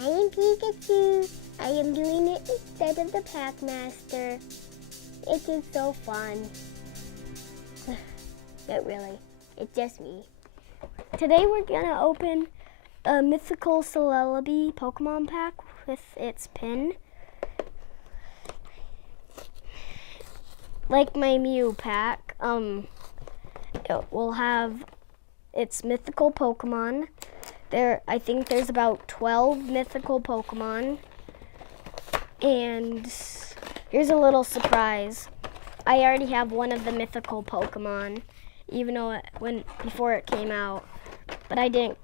I am Pikachu. I am doing it instead of the Packmaster. It is so fun. But really, it's just me. Today we're gonna open a mythical Celebi Pokemon pack with its pin. Like my Mew pack, it will have its mythical Pokemon. I think there's about 12 mythical Pokemon. And here's a little surprise. I already have one of the mythical Pokemon, even though before it came out. But I didn't,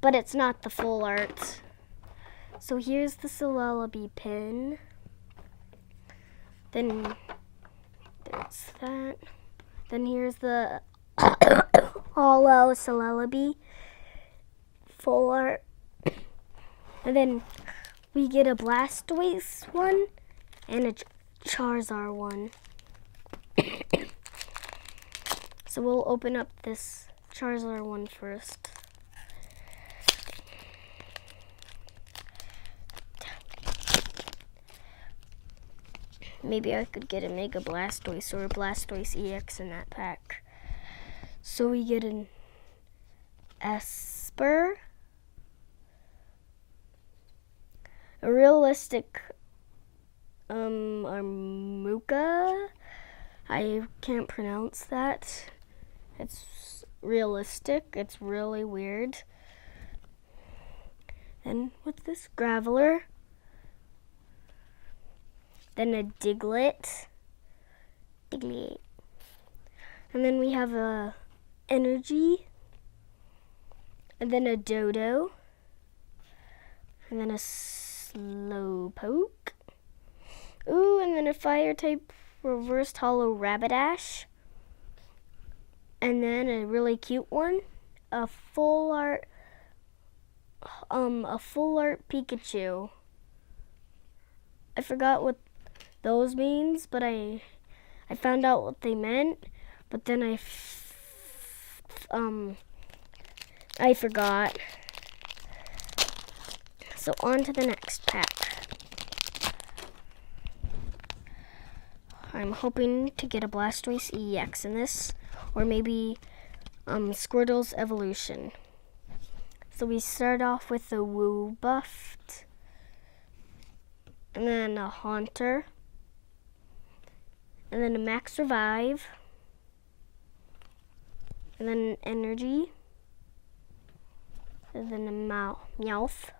but it's not the full art. So here's the Celebi pin. Then there's that. Then here's the hollow Celebi full art. And then we get a Blastoise one and a Charizard one. So we'll open up this Charizard one first. Maybe I could get a Mega Blastoise or a Blastoise EX in that pack. So we get an Esper, a realistic Armuka. I can't pronounce that. It's realistic. It's really weird. Then what's this? Graveler. Then a Diglett. And then we have a Energy. And then a Dodo. And then a Slowpoke. Ooh, and then a fire type reversed hollow Rapidash. And then a really cute one, a full art Pikachu. I forgot what those means, but I found out what they meant, but then I forgot. So on to the next pack. I'm hoping to get a Blastoise EX in this, or maybe Squirtle's Evolution. So we start off with the Woo buffed, and then a Haunter, and then a Max Revive, and then an Energy, and then a Meowth,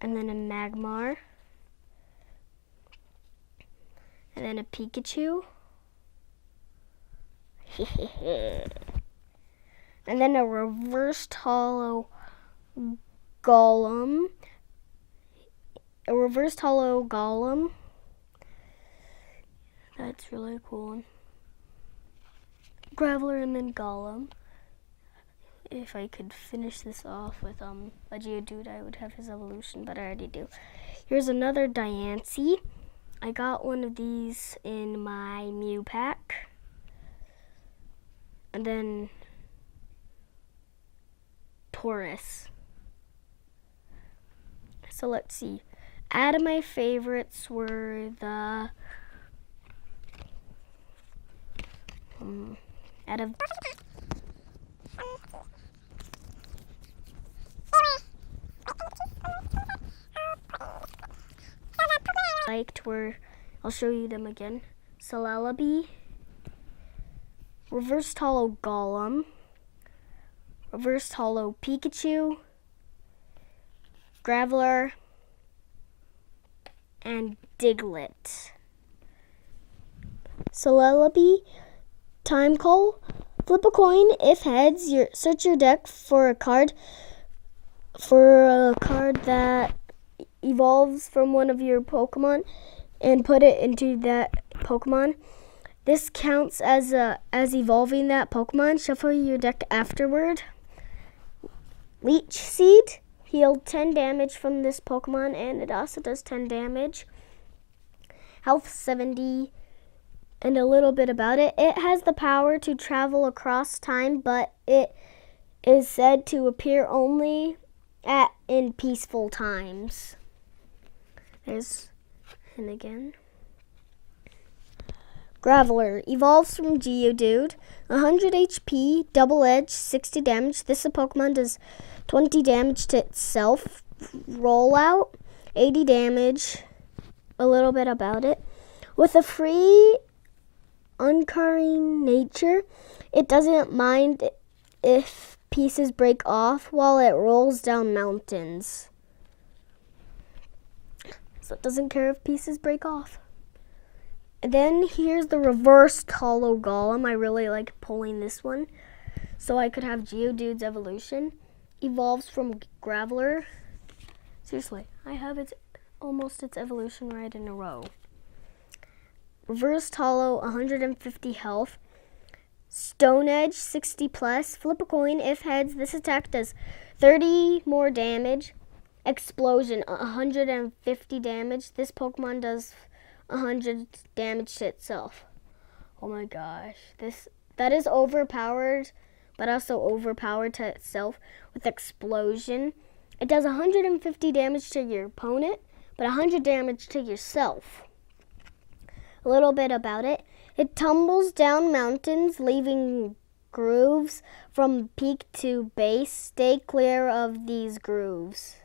and then a Magmar, and then a Pikachu, and then a reversed hollow Golem, That's really cool. Graveler and then Golem. If I could finish this off with a Geodude, I would have his evolution, but I already do. Here's another Diancie. I got one of these in my Mew pack. And then Taurus. So let's see. Out of my favorites were the liked were, I'll show you them again. Celebi, reversed hollow Golem, reversed hollow Pikachu, Graveler, and Diglett. Celebi, time call. Flip a coin. If heads, search your deck for a card that evolves from one of your Pokemon and put it into that Pokemon. This counts as evolving that Pokemon. Shuffle your deck afterward. Leech Seed. Healed 10 damage from this Pokemon, and it also does 10 damage. Health 70, and a little bit about it. It has the power to travel across time, but it is said to appear only in peaceful times. There's him again. Graveler evolves from Geodude. 100 HP, double edge, 60 damage. This Pokemon does 20 damage to itself. Rollout, 80 damage. A little bit about it. With a free uncaring nature, it doesn't mind if pieces break off while it rolls down mountains. So it doesn't care if pieces break off. And then here's the reversed hollow golem. I really like pulling this one so I could have Geodude's evolution. Evolves from Graveler. Seriously, I have almost its evolution right in a row. Reversed hollow, 150 health. Stone Edge, 60 plus. Flip a coin. If heads, this attack does 30 more damage. Explosion, 150 damage. This Pokemon does 100 damage to itself. Oh my gosh. That is overpowered, but also overpowered to itself with Explosion. It does 150 damage to your opponent, but 100 damage to yourself. A little bit about it. It tumbles down mountains, leaving grooves from peak to base. Stay clear of these groves.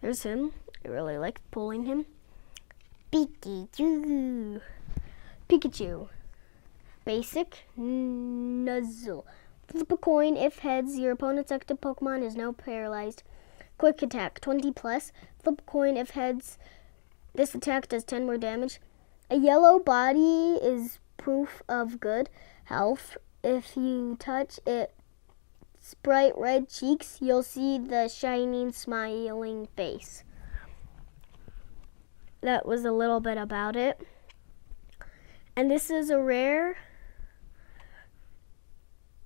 There's him. I really like pulling him. Pikachu. Basic. Nuzzle. Flip a coin. If heads, your opponent's active Pokemon is now paralyzed. Quick attack, 20 plus. Flip a coin. If heads, this attack does 10 more damage. A yellow body is proof of good health. If you touch its bright red cheeks, you'll see the shining, smiling face. That was a little bit about it. And this is a rare.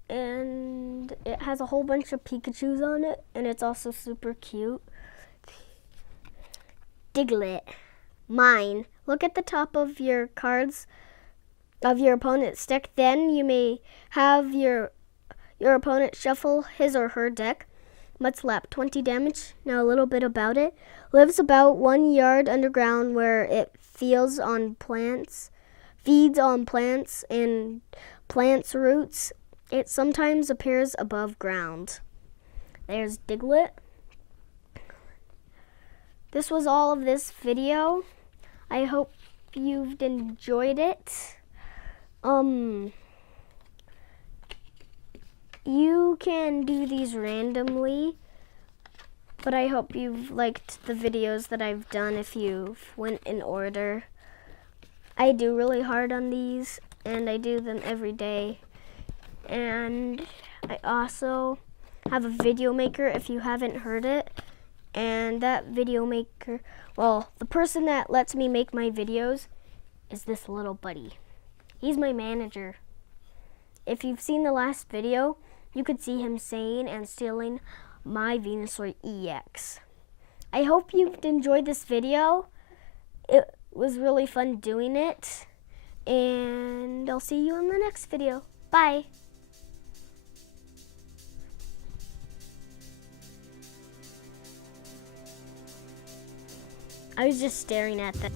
And it has a whole bunch of Pikachus on it. And it's also super cute. Diglett. Mine. Look at the top of your cards of your opponent's deck. Then you may have your opponent shuffle his or her deck. Mudslap, 20 damage. Now a little bit about it. Lives about 1 yard underground where it feeds on plants and plants' roots. It sometimes appears above ground. There's Diglett. This was all of this video. I hope you've enjoyed it. You can do these randomly, but I hope you've liked the videos that I've done if you've went in order. I do really hard on these, and I do them every day. And I also have a video maker if you haven't heard it. And that video maker, well, the person that lets me make my videos is this little buddy. He's my manager. If you've seen the last video, you could see him saying and stealing my Venusaur EX. I hope you've enjoyed this video. It was really fun doing it. And I'll see you in the next video. Bye. I was just staring at that.